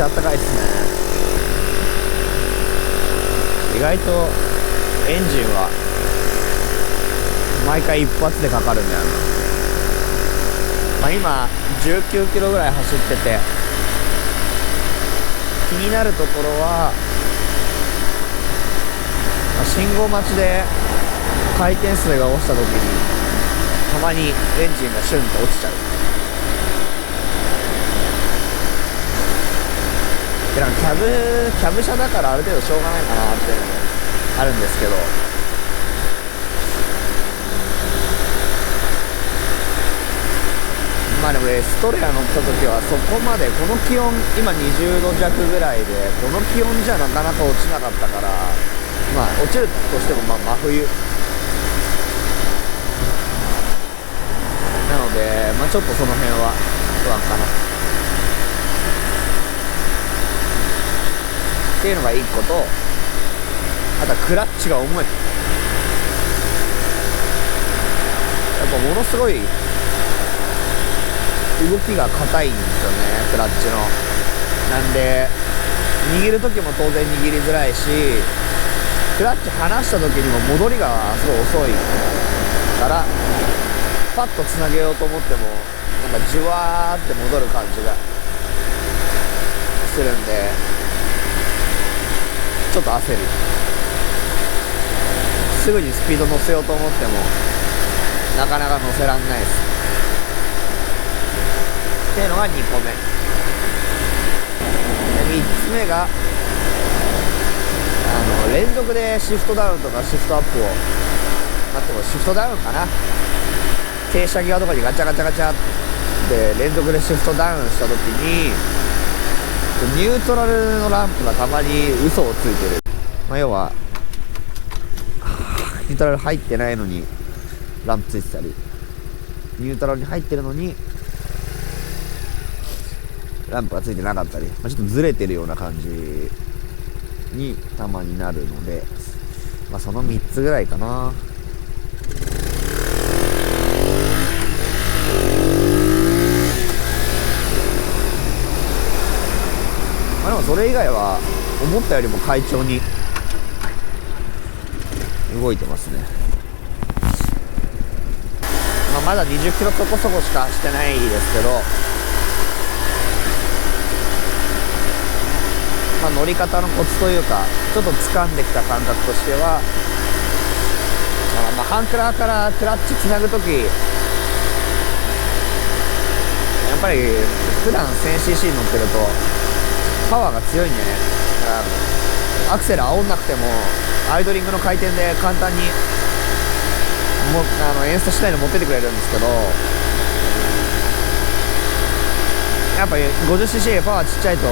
ちゃあったかいっすね。意外とエンジンは毎回一発でかかるんだよな。今19キロぐらい走ってて、気になるところは、信号待ちで回転数が落ちた時にたまにエンジンがシュンと落ちちゃう。でなんかキャブ車だからある程度しょうがないかなっていうのもあるんですけど、まあでもね、ストレア乗った時はそこまで、この気温今20度弱ぐらいで、この気温じゃなかなか落ちなかったから、まあ落ちるとしても真冬なので、ちょっとその辺は不安かなっていうのが1個と、あとはクラッチが重い。やっぱものすごい動きが硬いんですよね、クラッチの。なんで握る時も当然握りづらいし、クラッチ離した時にも戻りがすごい遅いから、パッとつなげようと思ってもなんかじわーって戻る感じがするんで、ちょっと焦る。すぐにスピード乗せようと思ってもなかなか乗せらんないですっていうのが2個目で、3つ目が連続でシフトダウンとかシフトアップを、シフトダウンかな、停車際とかにガチャガチャガチャって連続でシフトダウンした時に、ニュートラルのランプがたまに嘘をついてる。要はニュートラル入ってないのにランプついてたり、ニュートラルに入ってるのにランプがついてなかったり、ちょっとずれてるような感じにたまになるので、その3つぐらいかな。でもそれ以外は思ったよりも快調に動いてますね。まだ20キロそこそこしかしてないですけど、乗り方のコツというか、ちょっと掴んできた感覚としては、ハンクラーからクラッチつなぐとき、やっぱり普段 1000cc 乗ってるとパワーが強いんでね、アクセル煽んなくてもアイドリングの回転で簡単にエンストしないの持ってってくれるんですけど、やっぱり 50cc でパワーちっちゃいと、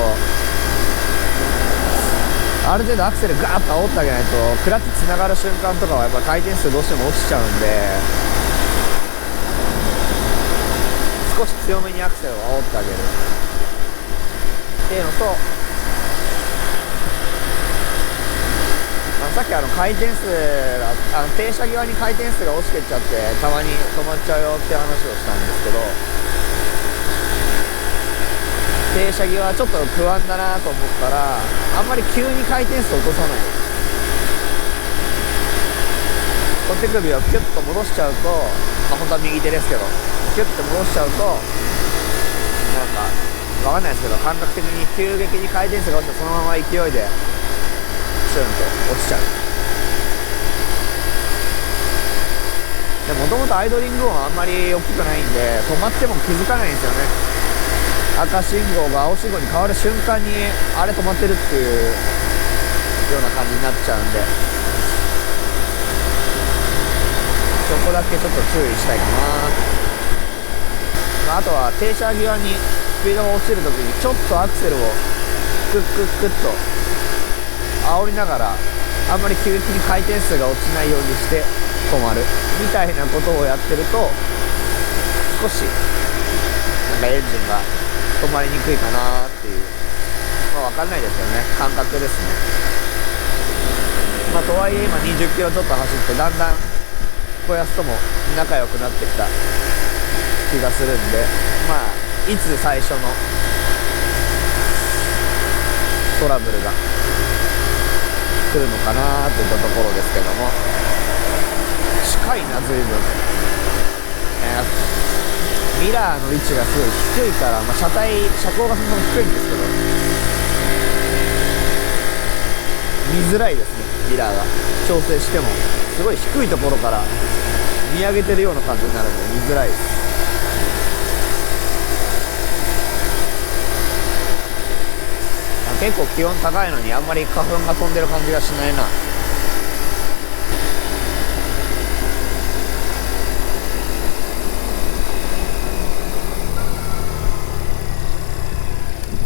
ある程度アクセルガーッと煽ってあげないと、クラッチつながる瞬間とかはやっぱ回転数どうしても落ちちゃうんで、少し強めにアクセルを煽ってあげるっていうのと、さっき回転数が停車際に回転数が落ちてっちゃってたまに止まっちゃうよって話をしたんですけど、停車際ちょっと不安だなと思ったら、あんまり急に回転数落とさない、手首をキュッと戻しちゃうと、本当は右手ですけどキュッと戻しちゃうと、なんか分かんないですけど、感覚的に急激に回転数が落ちてそのまま勢いでシュンと落ちちゃう。でもともとアイドリング音はあんまり大きくないんで、止まっても気づかないんですよね。赤信号が青信号に変わる瞬間にあれ止まってるっていうような感じになっちゃうんで、そこだけちょっと注意したいかな。あとは停車際にスピードが落ちるときにちょっとアクセルをクックックッと煽りながら、あんまり急激に回転数が落ちないようにして止まるみたいなことをやってると、少しなんかエンジンが止まりにくいかなっていう、分かんないですよね、感覚ですね。とはいえ今20キロちょっと走って、だんだん小安とも仲良くなってきた気がするんで、いつ最初のトラブルが来るのかなといったところですけども、近いな随分、ミラーの位置がすごい低いから、車高がそんなに低いんですけど見づらいですね。ミラーが調整してもすごい低いところから見上げてるような感じになるので見づらいです。結構気温高いのにあんまり花粉が飛んでる感じがしないな。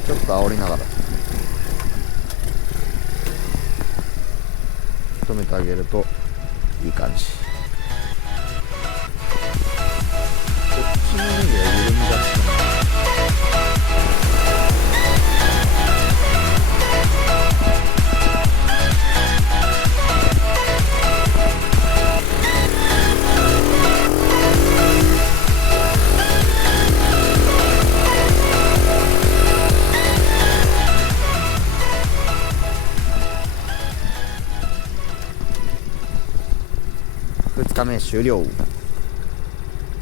ちょっと煽りながら止めてあげるといい感じ。こっちのネギが緩みがちかな。2日目終了。